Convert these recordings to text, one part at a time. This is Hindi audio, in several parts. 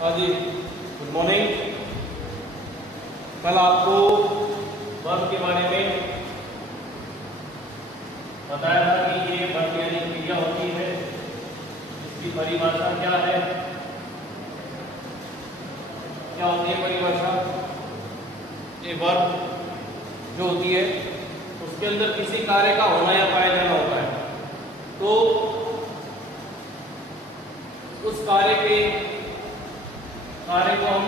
हाँ जी, गुड मॉर्निंग। कल आपको वर्ब के बारे में बताया था कि ये वर्ब यानी क्रिया होती है, इसकी परिभाषा क्या है, क्या होती है परिभाषा। ये वर्ब जो होती है उसके अंदर किसी कार्य का होना या पाया जाना होता है, तो उस कार्य को हम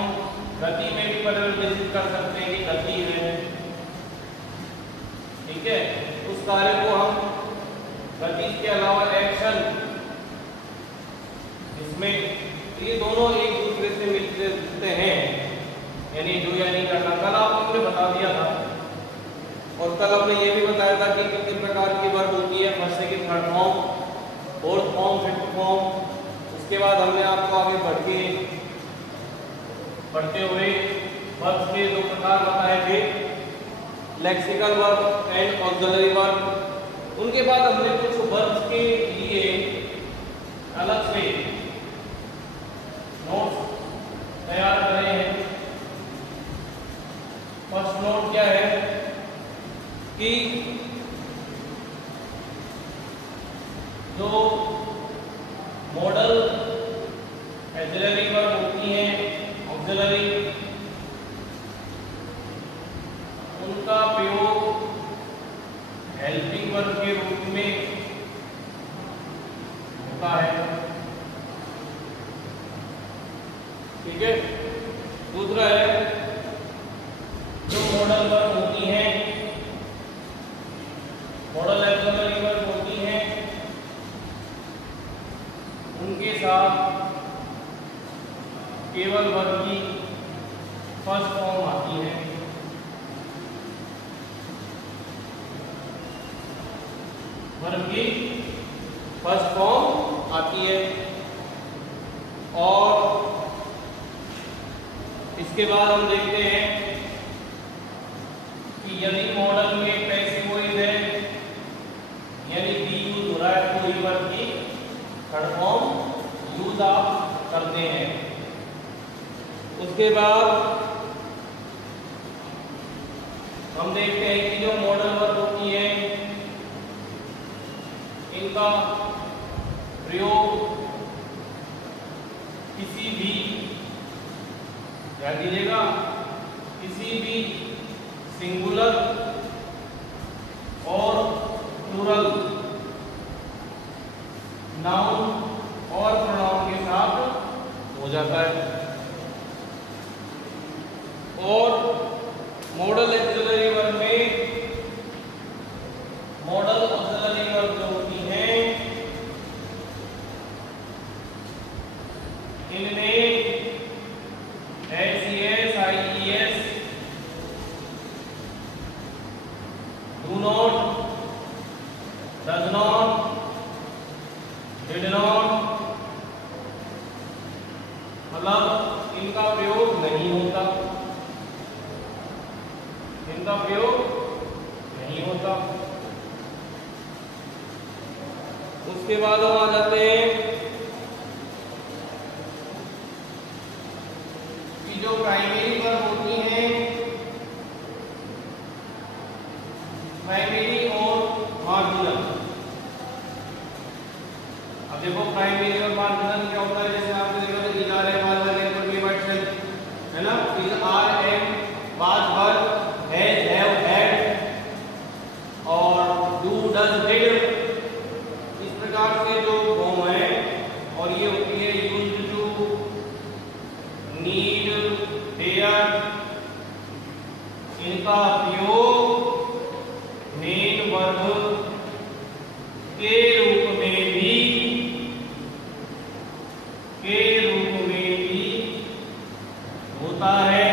गति में भी परिवर्तित कर सकते हैं कि गति है, ठीक है। उस कार्य को हम गति के अलावा एक्शन, इसमें ये दोनों एक दूसरे से मिलते हैं, यानी जो या नहीं करना। कल आपने बता दिया था और कल हमने ये भी बताया था कि कितने प्रकार की वर्ब होती है, first second third form, fourth form, fifth form. उसके बाद हमने आपको आगे बढ़ते हुए वर्ब्स के दो प्रकार बताए थे, lexical verb and auxiliary verb. उनके बाद हमने कुछ वर्ब्स के लिए अलग से नोट्स तैयार करे हैं। फर्स्ट नोट क्या है कि जो मॉडल ऑक्सिलरी वर्ब होती हैं, ऑक्सिलरी, उनका प्रयोग हेल्पिंग वर्ब के रूप में होता है, ठीक है। दूसरा है जो मॉडल वर्ब होती हैं, मॉडल ऑक्सिलरी वर्ब होती हैं, उनके साथ केवल वर्ब की फर्स्ट फॉर्म आती है। वर्ब की फर्स्ट फॉर्म आती है। और इसके बाद हम देखते हैं कि यदि मॉडल में पैसिव वॉइस है, यानी बी यूज हो रहा है, तो ही वर्ब की थर्ड फॉर्म यूज आप करते हैं। उसके बाद हम देखते हैं कि जो मॉडल वर्ब होती है, इनका प्रयोग किसी भी, ध्यान दीजिएगा, किसी भी सिंगुलर और प्लूरल नाउन और प्रोनाउन के साथ हो जाता है। और मॉडल ऑक्सिलरी वर्ब में, मॉडल ऑक्सिलरी वर्ब जो होती हैं, इनमें SES, IES, do not, does not, did not, मतलब इनका प्रयोग नहीं होता, इनका प्रयोग नहीं होता। उसके बाद हम आ जाते हैं कि जो प्राइमरी वर्ब होती हैं, प्राइमरी और मार्जिनल। अब देखो प्राइमरी और मार्जिनल क्या होता है, जैसे आपने देखा था is are am was were पर भी वर्ड है ना, is are am was were, has have had और डू डज डिड, इस प्रकार के जो फॉर्म है। और ये होती है यूज्ड टू, नीड, डेयर, इनका प्रयोग मेन वर्ब के रूप में भी होता है,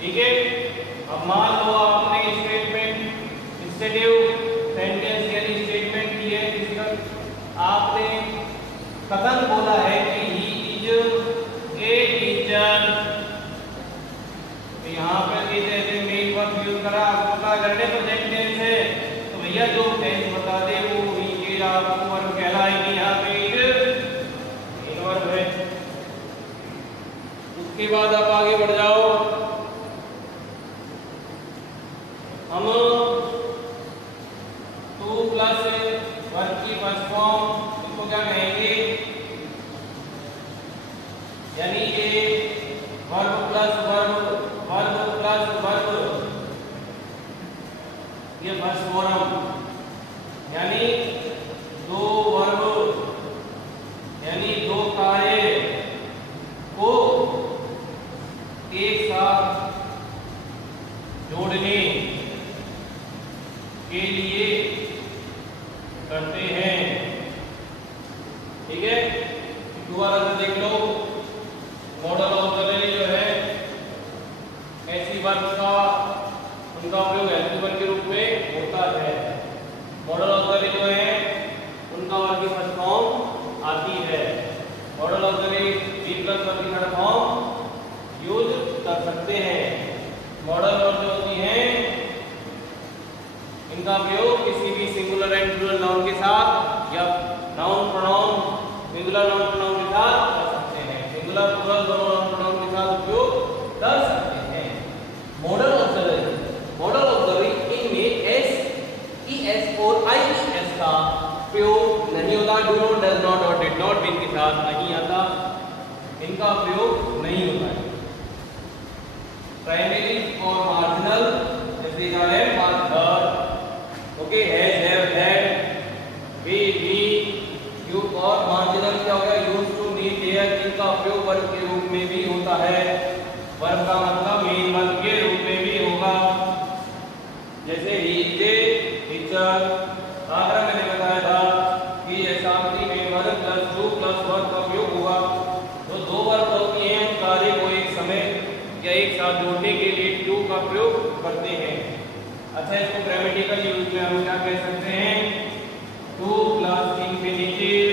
ठीक है। अब मान लो आपने स्टेटमेंट, इंस्टेटिव सेंटेंस यानी स्टेटमेंट की है, जिसका आपने कथन बोला है कि ही इज ए टीचर, तो यहाँ पर जैसे मेन वर्ब यूज करा, आपको पता करने प्रेजेंट टेंस है, तो भैया जो टेंस बता दे वो ही आपको वर्ब कहलाएगी। यहाँ पे मेन वर्ब उसके बाद आप आगे बढ़ जाओ। हम 2 प्लस वर्ब की फर्स्ट फॉर्म इसको क्या कहेंगे, यानी ये verb plus verb, verb plus verb, ये फर्स्ट फॉर्म, यानी 2 वर्ब यानी 2 कार्य को एक साथ जोड़ने के लिए करते हैं। ठीक है, दोबारा से देख लो। मॉडल ऑक्सिलरी जो है ऐसी वर्ब का उनका उपयोग हेल्पिंग वर्ब के रूप में होता है। मॉडल ऑक्सिलरी जो है उनका वर्ब की फर्स्ट फॉर्म आती है। Model auxiliary be plus verb की थर्ड फॉर्म यूज कर सकते हैं। मॉडल वर्ब जो होती हैं इनका प्रयोग किसी भी सिंगुलर एंड प्लूरल नाउन के साथ या noun pronoun singular noun pronoun के साथ कर सकते हैं। सिंगुलर प्लूरल दोनों नाउन प्रोनाउन के साथ उपयोग कर सकते हैं। मॉडल ऑक्सिलरी, मॉडल ऑक्सिलरी इनमें एस, ईएस और आईईएस का प्रयोग नहीं होता। डू नॉट, डज नॉट और डिड नॉट भी इनके साथ नहीं आता, इनका प्रयोग नहीं होता है। प्राइमरी और मार्जिनल जैसे क्या है marker, okay, has, have, had, be, be, you, और मार्जिनल क्या होगा यूज टू, नीड, देयर, इनका प्रयोग वर्ब के रूप में भी होता है। वर्ब का मतलब मेन वर्ब के रूप में भी होगा। जैसे ही इज ए टीचर, आखिर मैंने बताया था कि एग्जाम्पल में verb plus two plus verb का उपयोग होगा। तो 2 वर्ब होती हैं उस कार्य को एक समय या एक साथ जोड़ने के लिए टू का प्रयोग करते हैं। अच्छा, इसको ग्रामेटिकल यूज में हम क्या कह सकते हैं, two plus infinitive,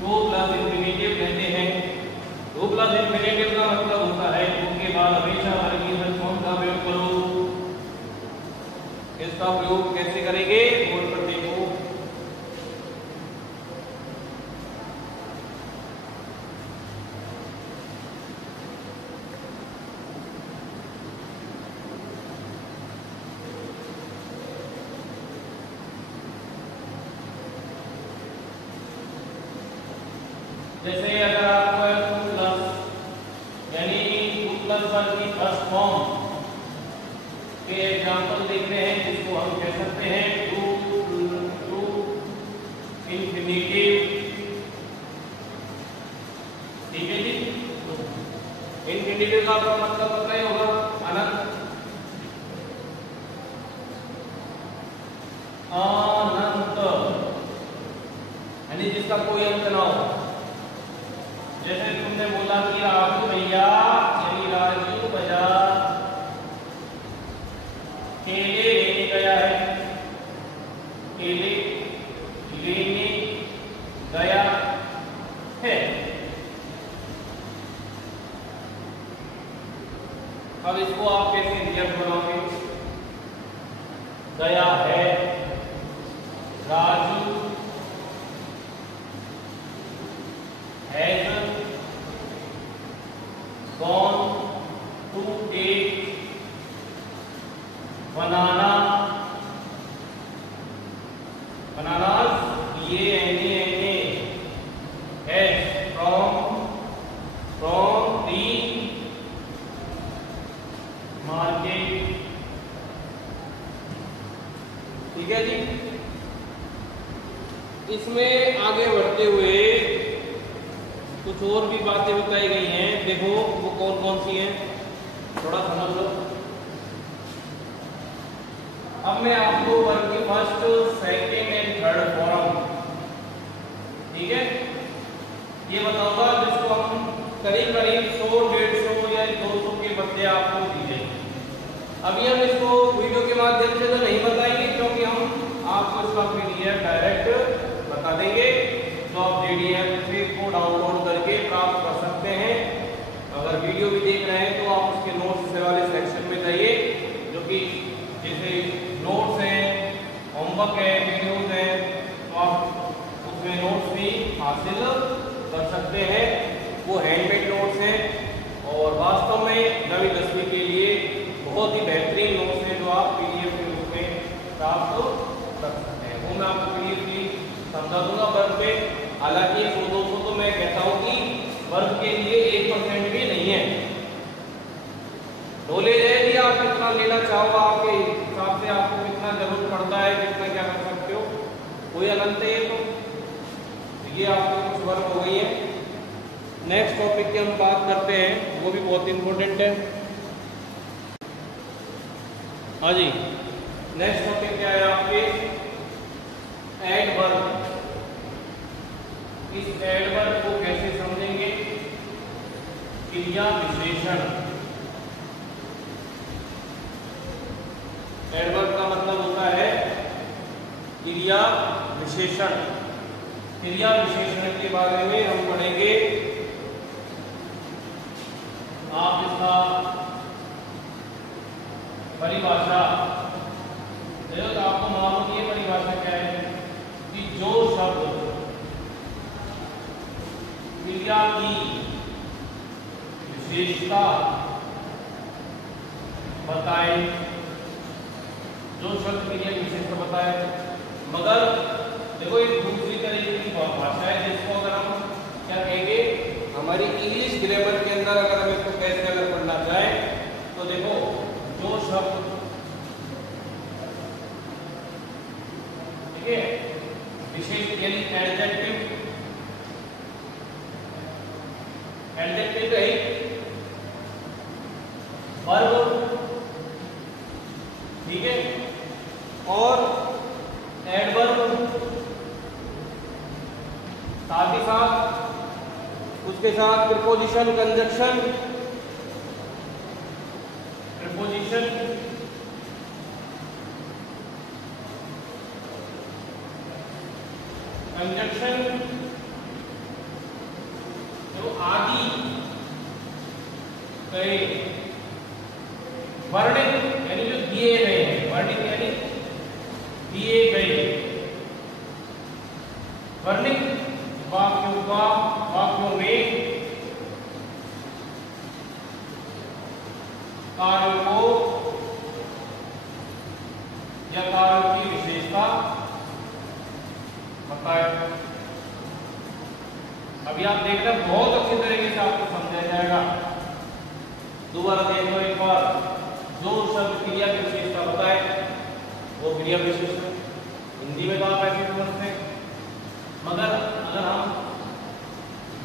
two plus infinitive कहते हैं। टू प्लस इंफिनिटिव का मतलब होता है टू के बाद हमेशा वर्ब की फर्स्ट फॉर्म का प्रयोग करो। इसका प्रयोग कैसे करेंगे बोर्ड पर देखो। जैसे अगर आपको 2 प्लस यानी 2 प्लस वर्ब की फर्स्ट फॉर्म के एग्जांपल देख रहे हैं, जिसको हम कह सकते हैं टू इंफिनिटिव। ठीक है जी, इंफिनिटिव का मतलब पता ही होगा, अनंत, अनंत, यानी जिसका कोई अंत ना हो। जैसे तुमने बोला कि राजू भैया यानी राजू बाजार केले लेने गया है, केले लेने गया है। अब इसको आप कैसे रिजल्ट बनाओगे, गया है, Raju has gone to take banana, bananas, ये has from the market। ठीक है जी, इसमें आगे बढ़ते हुए कुछ और भी बातें बताई गई हैं। देखो वो कौन कौन सी हैं, थोड़ा समझ लो। अब मैं आपको वर्ब की first, second and third form, ठीक है, ये बताऊंगा, जिसको हम करीब करीब 100, 150 या 200 के बदले आपको दीजिए। अभी हम इसको वीडियो के माध्यम से तो नहीं बताएंगे, क्योंकि हम आपको इसका पीडीएफ डायरेक्ट बता देंगे, जो आप पीडीएफ को डाउनलोड करके प्राप्त कर सकते हैं। अगर वीडियो भी देख रहे हैं तो आप उसके नोट्स से वाले सेक्शन में जाइए, जो कि जैसे नोट्स हैं, होमवर्क है, वीडियोस हैं, तो आप उसमें हासिल कर सकते हैं। वो हैंडमेड नोट्स हैं और वास्तव में 9वीं 10वीं के लिए बहुत ही बेहतरीन नोट्स हैं जो आप PDF के रूप में प्राप्त कर सकते हैं। वो मैं आपको PDF की समझा दूंगा वर्ग पे। हालांकि 100-200 तो मैं कहता हूँ कि वर्ग के लिए 1% भी नहीं है। नॉलेज है कि आप कितना लेना चाहो, आपके हिसाब से आपको कितना जरूरत पड़ता है, कितना क्या कर सकते हो, कोई अनंत है। तो ये आपको कुछ वर्ग हो गई है। नेक्स्ट टॉपिक की हम बात करते हैं, वो भी बहुत इंपॉर्टेंट है। हाँ जी, नेक्स्ट टॉपिक क्या है आपके? एडवर्ब। इस एडवर्ब को कैसे समझेंगे? क्रिया विशेषण। एडवर्ब का मतलब होता है क्रिया विशेषण। क्रिया विशेषण के बारे में हम पढ़ेंगे। आप इसका परिभाषा देखो तो आपको मालूम है परिभाषा क्या है कि जो शब्द क्रिया की विशेषता बताए, जो शब्द क्रिया की विशेषता बताए, मगर देखो एक दूसरी तरीके की भाषा है जिसको अगर हम क्या कहेंगे, हमारी इंग्लिश ग्रामर के अंदर अगर हम इसको कैसे अगर पढ़ना चाहें तो देखो जो शब्द ठीक है विशेष यानी एडजेक्टिव, एडजेक्टिव का एक वर्ब, ठीक है, और एडवर्ब साथ ही साथ उसके साथ प्रीपोजिशन, कंजक्शन, प्रीपोजिशन, कंजक्शन जो आदि कई वर्णित यानी जो दिए गए हैं, वर्णित यानी दिए गए, वर्णित वाक्यों में कार्यों को या कार्यों की विशेषता बताए। अभी आप देख रहे हैं बहुत अच्छी तरीके से आपको समझाया जाएगा। दोबारा देख लो एक बार। जो शब्द क्रिया की विशेषता बताए वो क्रिया विशेषण। हिंदी में तो आप ऐसे समझते हैं, मगर अगर हम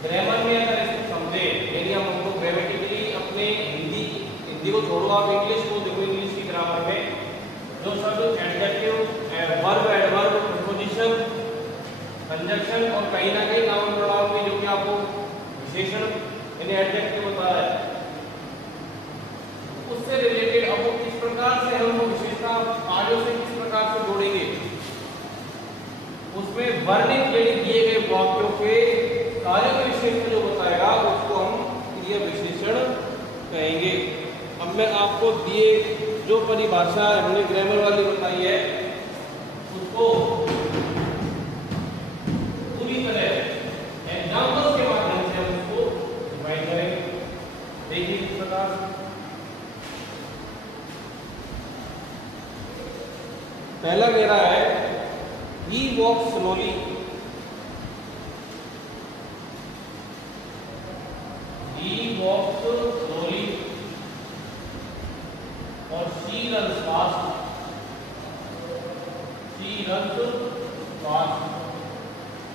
ग्रामर में अगर इसको समझे, यानी हम हमको ग्रामेटिकली अपने हिंदी को छोड़ो, आप इंग्लिश को देखो। इंग्लिश की ग्रामर में जो शब्द adjective, verb, adverb, preposition, conjunction और कहीं ना कहीं नाउन प्रोनाउन में जो कि आपको विशेषण यानी एडजेक्टिव बता रहा है, उससे रिलेटेड अब वो किस प्रकार से हम विशेषता कार्यों से किस प्रकार से जोड़ेंगे, उसमें वर्णित यानी दिए गए वाक्यों के कार्यों के विशेषण जो बताएगा उसको हम क्रिया विशेषण कहेंगे। अब मैं आपको दिए जो परिभाषा हमने ग्रामर वाली बताई है उसको पूरी तरह एग्जाम्पल्स के माध्यम से हम उसको डिफाइन करेंगे। देखिए किस प्रकार। पहला कह रहा है he walks slowly, he walks slowly और she runs fast, she runs fast।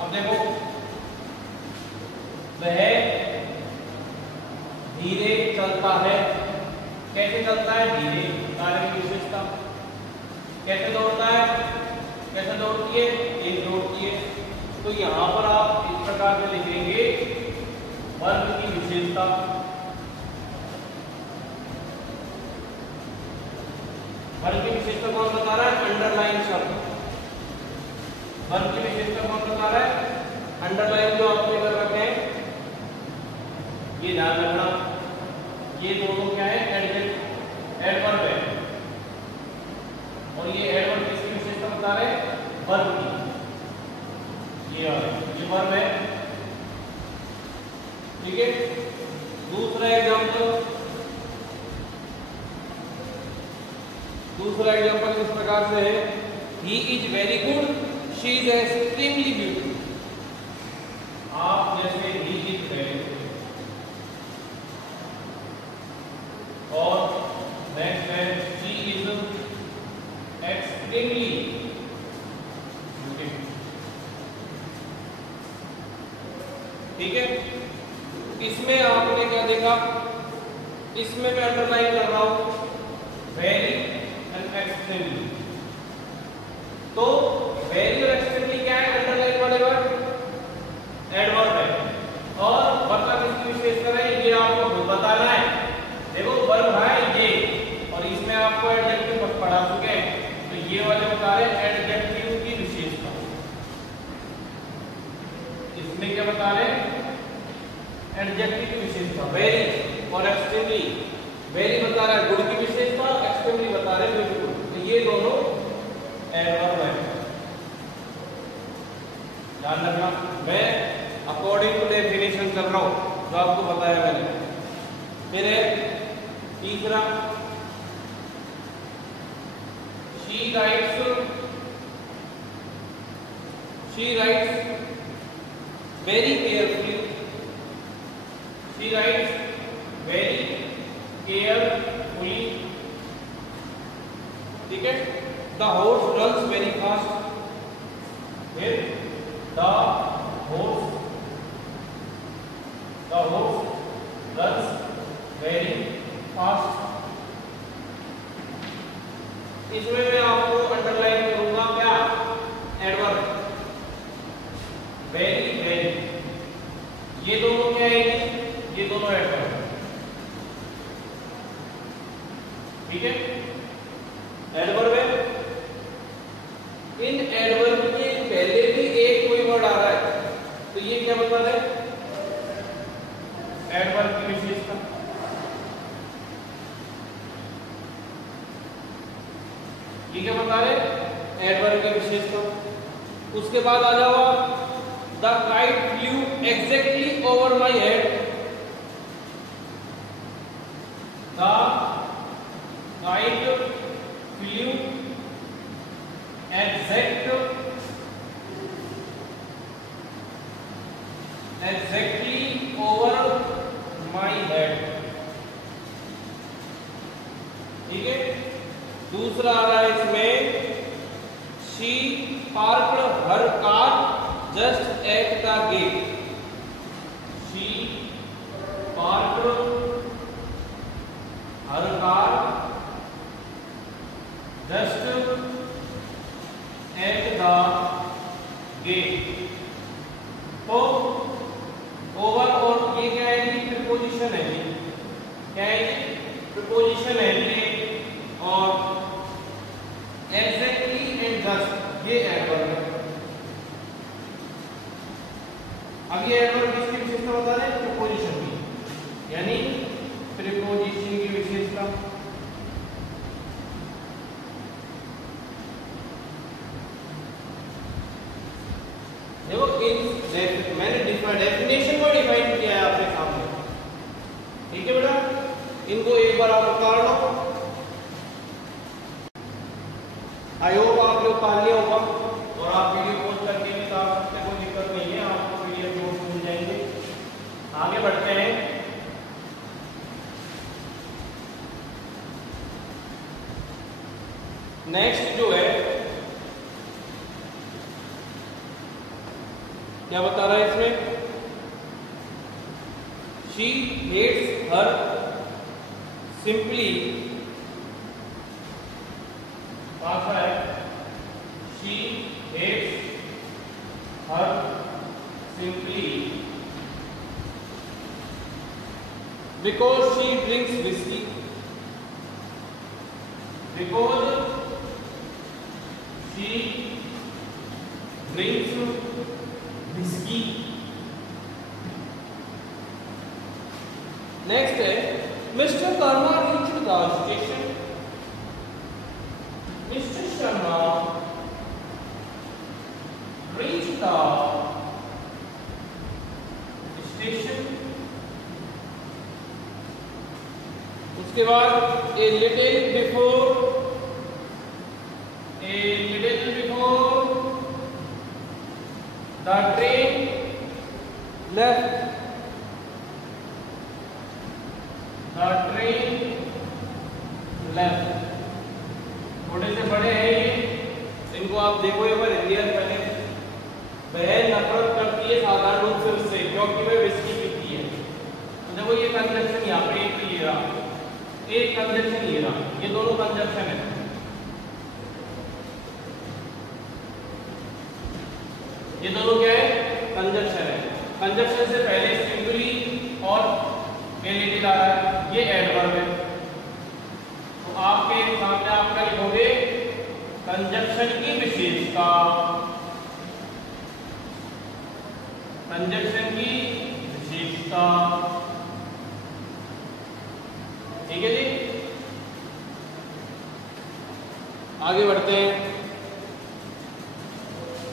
अब देखो वह धीरे चलता है। कैसे चलता है? धीरे। कार्य की विशेषता। कैसे दौड़ता है? कैसे दौड़ती है? तेज दौड़ती है। तो यहां पर आप इस प्रकार से लिखेंगे वर्ग की विशेषता। वर्ग की विशेषता कौन बता रहा है? अंडरलाइन शब्द। वर्ग की विशेषता कौन बता रहा है? अंडरलाइन जो आपने कर रखे हैं, ये ध्यान रखना। ये दोनों क्या है? एडवर्ब है और ये एडवर्ब किसकी विशेषता बता रहे हैं? वर्ब की। ये वर्ब है ठीक है। दूसरा एग्जाम्पल इस प्रकार से है, he is very good, she is extremely beautiful. आप जैसे ही इज वेरी गुड, और नेक्स्ट है शी इज एक्सट्रीमली ब्यूटीफुल। ठीक है। इसमें आपने क्या देखा, इसमें मैं अंडरलाइन कर रहा हूं वेरी एंड एक्सट्रीमली। तो वेरी और एक्सट्रीमली क्या है, अंडरलाइन वाले वर्ड एडवर्ब है, और वर्ब किसकी विशेषता है ये आपको बताना है। देखो वर्ब है ये, और इसमें आपको एडजेक्टिव पढ़ा चुके हैं, तो ये वाले बता रहे एडजेक्टिव की विशेषता। इसमें क्या बता रहे हैं, एडजेक्टिव की विशेषता वेरी और एक्सट्रीमली। वेरी बता रहा है गुड की विशेषता, एक्सट्रीमली बता रहे हैं ब्यूटीफुल। तो ये दोनों एडवर्ब है, ध्यान रखना। मैं अकॉर्डिंग टू डेफिनेशन चल रहा हूं जो आपको बताया मैंने। फिर है तीसरा, she writes very carefully, she writes very carefully. ठीक है। The horse runs very fast, फिर the horse runs very fast. इसमें मैं आपको अंडरलाइन करूंगा क्या, एडवर्ब वेरी वेरी, ये दोनों क्या है, ये दोनों एडवर्ब। ठीक है, एडवर्ब है। इन एडवर्ब के पहले भी एक कोई वर्ड आ रहा है, तो ये क्या बता रहा है, एडवर्ब की विशेषता। ये क्या बता रहे, एडवर्ब की विशेषता। उसके बाद आ जाओ आप, the kite flew exactly over my head, the kite flew exactly over my head. ठीक है। दूसरा आ रहा है इसमें, she parked her car just at the gate, she parked her car just at the gate. तो ओवर, और ये क्या है जी, प्रीपोजिशन है जी, क्या है जी, प्रीपोजिशन है ये, और एग्जैक्टली एंड जस्ट ये एडवर्ब है। अब ये एडवर्ब किसकी विशेषता बता रहे हैं, प्रीपोजिशन की, यानी प्रीपोजिशन की विशेषता। देखो मैंने डेफिनेशन को डिफाइन किया है आपके सामने। ठीक है बेटा, इनको एक बार आप उतार लो। आई होप आप लोग पढ़ लिया होगा, और आप वीडियो पोस्ट करके भी उतार सकते, कोई दिक्कत नहीं है, आपको पीडीएफ नोट्स मिल जाएंगे। आगे बढ़ते हैं। नेक्स्ट जो है, क्या बता रहा है इसमें, शी हेट्स हर सिंपली, पासा है, she hates her simply because she drinks whisky, because she drinks whisky. Next है, mister Karma reached the station, mister Sharma reached the station. इसके बाद a little before the train left, the train left. थोड़े से बड़े हैं ये, इनको आप देखो एक बार इंडियन पहले बहन नफरत करती है साधारण रूप से उससे, क्योंकि वह विस्की पीती है। तो देखो ये कंजक्शन यहाँ पे एक ये रहा, एक कंजक्शन ये रहा, ये दोनों कंजक्शन है। ये दोनों क्या है? कंजक्शन है। कंजक्शन से पहले सिंगुलरी और रिलेटिव आ रहा है, ये एडवर्ब है। तो आपके सामने आपका लिखोगे कंजक्शन की विशेषता, कंजक्शन की विशेषता। ठीक है जी, आगे बढ़ते हैं।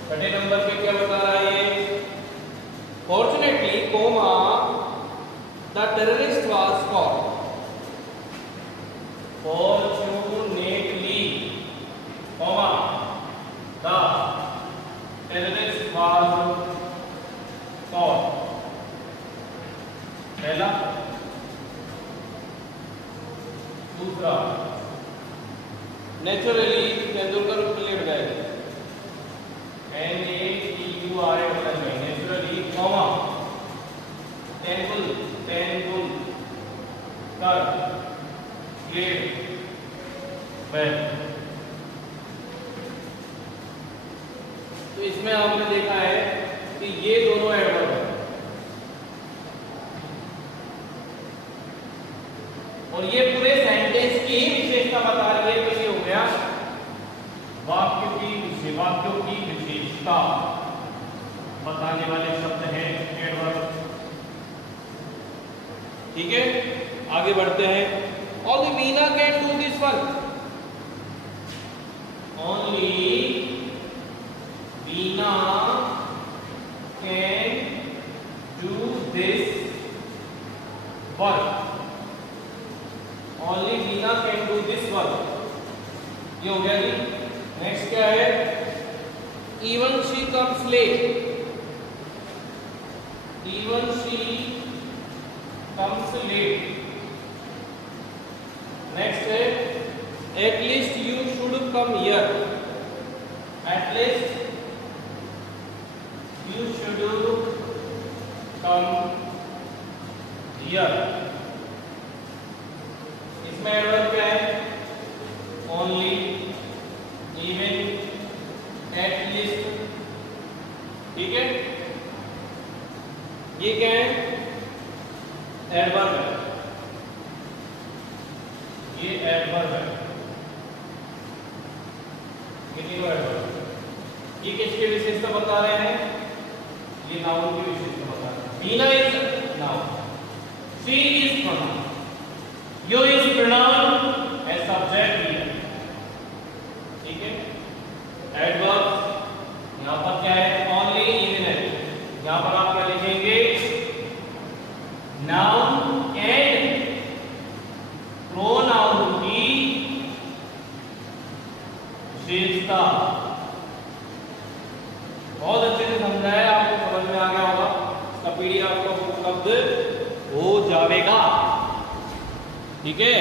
छठे नंबर पे क्या बता रहा है ये? Fortunately comma the terrorist was caught. Fortunately comma the terrorist was caught. पहला। दूसरा, नेचुरली तेंदुलकर प्लेड गए, NATURAL, naturally comma Tendulkar played well. तो इसमें आपने देखा है कि ये दोनों एडवर्ब है और ये पूरे सेंटेंस की विशेषता बता रही है। तो ये हो गया वाक्यों की विशेषता बताने वाले शब्द हैं एडवर्ब। ठीक है, आगे बढ़ते हैं। Only Veena can do this work. Only Veena can do this work. Only Veena can do this work. ये हो गया जी। नेक्स्ट क्या है? Even she comes late. Even she comes late. Next है at least you should come here. At least you should come here. इसमें एडवर्ब क्या है? Only, even, at least। ठीक है, ये क्या है? एडवर्ब है, ये एडवर्ब है, ये तीनों एडवर्ब। ये किसकी विशेषता बता रहे हैं? ये नाउन की विशेषता बता रहे हैं। Veena is noun, she is pronoun, you is pronoun as subject भी है। ठीक है, एडवर्ब यहां पर क्या है? ओनली, इवन है। यहां पर आप क्या लिखेंगे? नाउन एंड प्रोनाउन की विशेषता। बहुत अच्छे से समझाया, आपको समझ में आ गया होगा। इसका पीडीएफ आपको उपलब्ध हो जाएगा। ठीक है।